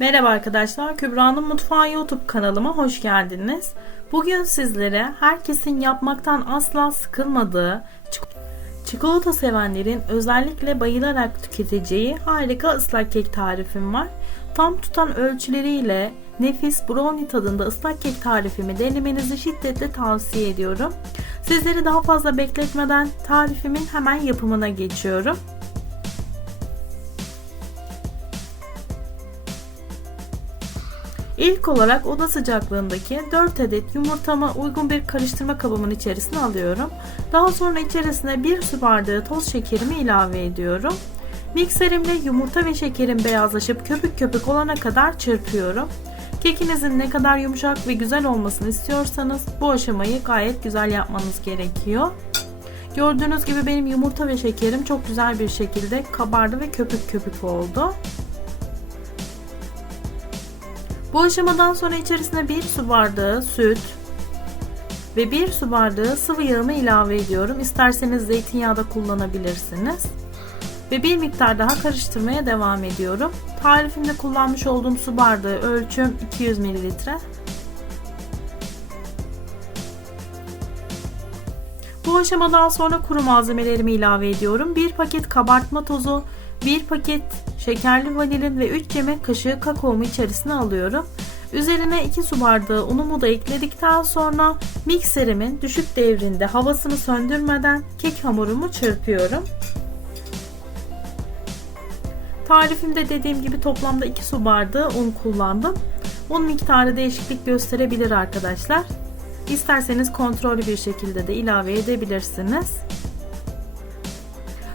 Merhaba arkadaşlar, Kübra'nın Mutfağı YouTube kanalıma hoş geldiniz. Bugün sizlere herkesin yapmaktan asla sıkılmadığı, çik- çikolata sevenlerin özellikle bayılarak tüketeceği harika ıslak kek tarifim var. Tam tutan ölçüleriyle nefis brownie tadında ıslak kek tarifimi denemenizi şiddetle tavsiye ediyorum. Sizleri daha fazla bekletmeden tarifimin hemen yapımına geçiyorum. İlk olarak oda sıcaklığındaki 4 adet yumurtamı uygun bir karıştırma kabımın içerisine alıyorum. Daha sonra içerisine 1 su bardağı toz şekerimi ilave ediyorum. Mikserimle yumurta ve şekerin beyazlaşıp köpük köpük olana kadar çırpıyorum. Kekinizin ne kadar yumuşak ve güzel olmasını istiyorsanız bu aşamayı gayet güzel yapmanız gerekiyor. Gördüğünüz gibi benim yumurta ve şekerim çok güzel bir şekilde kabardı ve köpük köpük oldu. Bu aşamadan sonra içerisine 1 su bardağı süt ve 1 su bardağı sıvı yağımı ilave ediyorum. İsterseniz zeytinyağı da kullanabilirsiniz. Ve bir miktar daha karıştırmaya devam ediyorum. Tarifimde kullanmış olduğum su bardağı ölçüm 200 ml. Bu aşamadan sonra kuru malzemelerimi ilave ediyorum. 1 paket kabartma tozu, 1 paket şekerli vanilin ve 3 yemek kaşığı kakaomu içerisine alıyorum. Üzerine 2 su bardağı unumu da ekledikten sonra mikserimin düşük devrinde havasını söndürmeden kek hamurumu çırpıyorum. Tarifimde dediğim gibi toplamda 2 su bardağı un kullandım. Un miktarı değişiklik gösterebilir arkadaşlar. İsterseniz kontrollü bir şekilde de ilave edebilirsiniz.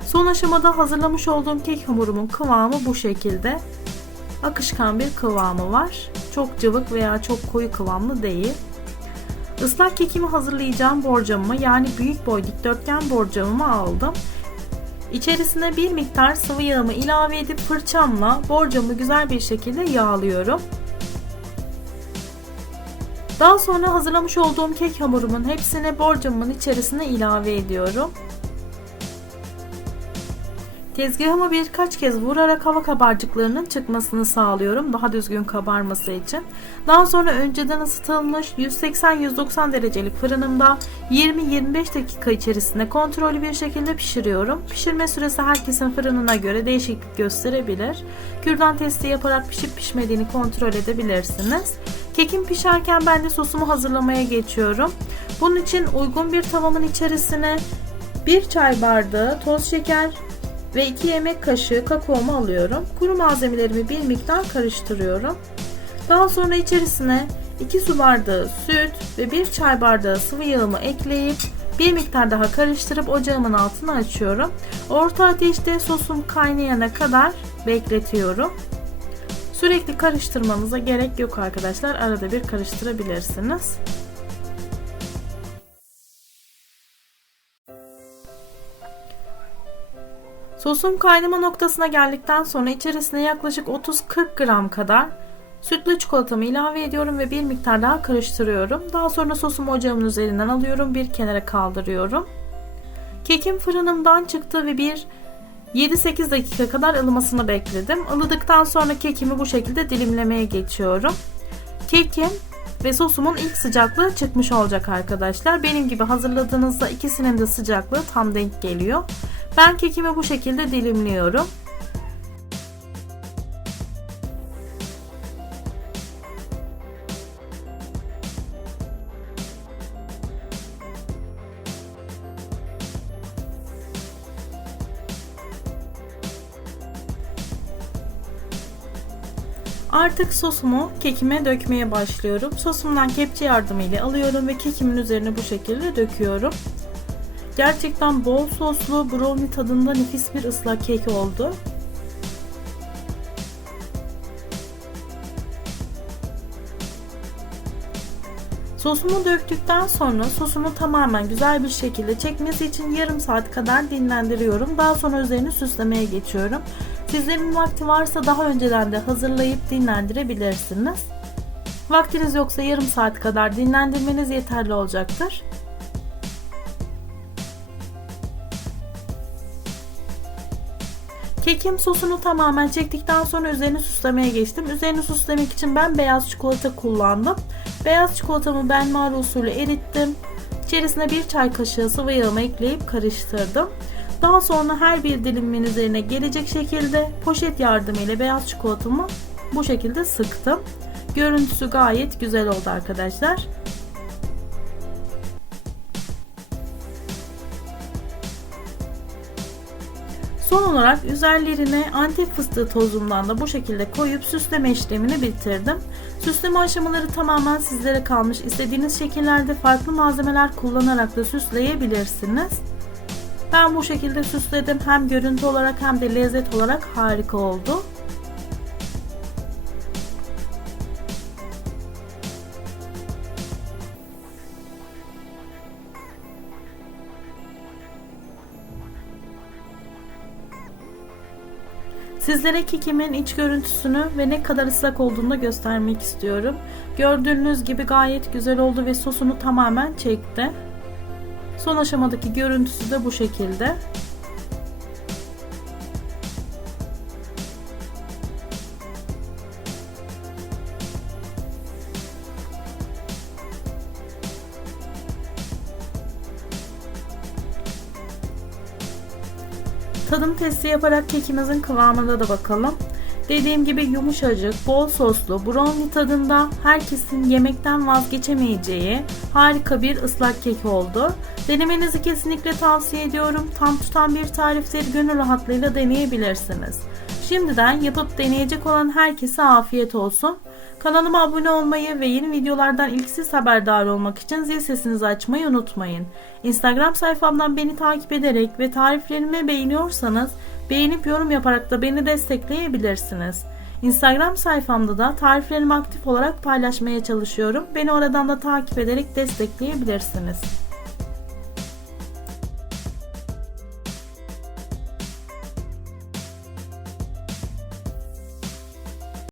Son aşamada hazırlamış olduğum kek hamurumun kıvamı bu şekilde. Akışkan bir kıvamı var. Çok cıvık veya çok koyu kıvamlı değil. Islak kekimi hazırlayacağım borcamımı yani büyük boy dikdörtgen borcamımı aldım. İçerisine bir miktar sıvı yağımı ilave edip fırçamla borcamı güzel bir şekilde yağlıyorum. Daha sonra hazırlamış olduğum kek hamurumun hepsini borcamın içerisine ilave ediyorum. Tezgahımı birkaç kez vurarak hava kabarcıklarının çıkmasını sağlıyorum daha düzgün kabarması için. Daha sonra önceden ısıtılmış 180-190 derecelik fırınımda 20-25 dakika içerisinde kontrollü bir şekilde pişiriyorum. Pişirme süresi herkesin fırınına göre değişiklik gösterebilir. Kürdan testi yaparak pişip pişmediğini kontrol edebilirsiniz. Kekim pişerken ben de sosumu hazırlamaya geçiyorum. Bunun için uygun bir tavamın içerisine 1 çay bardağı toz şeker, ve 2 yemek kaşığı kakaomu alıyorum. Kuru malzemelerimi bir miktar karıştırıyorum. Daha sonra içerisine 2 su bardağı süt ve 1 çay bardağı sıvı yağımı ekleyip bir miktar daha karıştırıp ocağımın altını açıyorum. Orta ateşte sosum kaynayana kadar bekletiyorum. Sürekli karıştırmanıza gerek yok arkadaşlar. Arada bir karıştırabilirsiniz. Sosum kaynama noktasına geldikten sonra içerisine yaklaşık 30-40 gram kadar sütlü çikolatamı ilave ediyorum ve bir miktar daha karıştırıyorum. Daha sonra sosumu ocağımın üzerinden alıyorum, bir kenara kaldırıyorum. Kekim fırınımdan çıktı ve bir 7-8 dakika kadar ılımasını bekledim. Ilıdıktan sonra kekimi bu şekilde dilimlemeye geçiyorum. Kekim ve sosumun ilk sıcaklığı çıkmış olacak arkadaşlar. Benim gibi hazırladığınızda ikisinin de sıcaklığı tam denk geliyor. Ben kekimi bu şekilde dilimliyorum. Artık sosumu kekime dökmeye başlıyorum. Sosumdan kepçe yardımıyla alıyorum ve kekimin üzerine bu şekilde döküyorum. Gerçekten bol soslu brownie tadında nefis bir ıslak kek oldu. Sosumu döktükten sonra sosunu tamamen güzel bir şekilde çekmesi için yarım saat kadar dinlendiriyorum. Daha sonra üzerini süslemeye geçiyorum. Sizlerin vakti varsa daha önceden de hazırlayıp dinlendirebilirsiniz. Vaktiniz yoksa yarım saat kadar dinlendirmeniz yeterli olacaktır. Kekim sosunu tamamen çektikten sonra üzerini süslemeye geçtim. Üzerini süslemek için ben beyaz çikolata kullandım. Beyaz çikolatamı benmari usulü erittim. İçerisine bir çay kaşığı sıvı yağımı ekleyip karıştırdım. Daha sonra her bir dilimin üzerine gelecek şekilde poşet yardımıyla beyaz çikolatamı bu şekilde sıktım. Görüntüsü gayet güzel oldu arkadaşlar. Son olarak üzerlerine antep fıstığı tozundan da bu şekilde koyup süsleme işlemini bitirdim. Süsleme aşamaları tamamen sizlere kalmış. İstediğiniz şekillerde farklı malzemeler kullanarak da süsleyebilirsiniz. Ben bu şekilde süsledim. Hem görüntü olarak hem de lezzet olarak harika oldu. Sizlere kekimin iç görüntüsünü ve ne kadar ıslak olduğunu da göstermek istiyorum. Gördüğünüz gibi gayet güzel oldu ve sosunu tamamen çekti. Son aşamadaki görüntüsü de bu şekilde. Tadım testi yaparak kekimizin kıvamına da bakalım. Dediğim gibi yumuşacık, bol soslu, brownie tadında herkesin yemekten vazgeçemeyeceği harika bir ıslak kek oldu. Denemenizi kesinlikle tavsiye ediyorum. Tam tutan bir tarifleri gönül rahatlığıyla deneyebilirsiniz. Şimdiden yapıp deneyecek olan herkese afiyet olsun. Kanalıma abone olmayı ve yeni videolardan ilk siz haberdar olmak için zil sesinizi açmayı unutmayın. Instagram sayfamdan beni takip ederek ve tariflerimi beğeniyorsanız beğenip yorum yaparak da beni destekleyebilirsiniz. Instagram sayfamda da tariflerimi aktif olarak paylaşmaya çalışıyorum. Beni oradan da takip ederek destekleyebilirsiniz.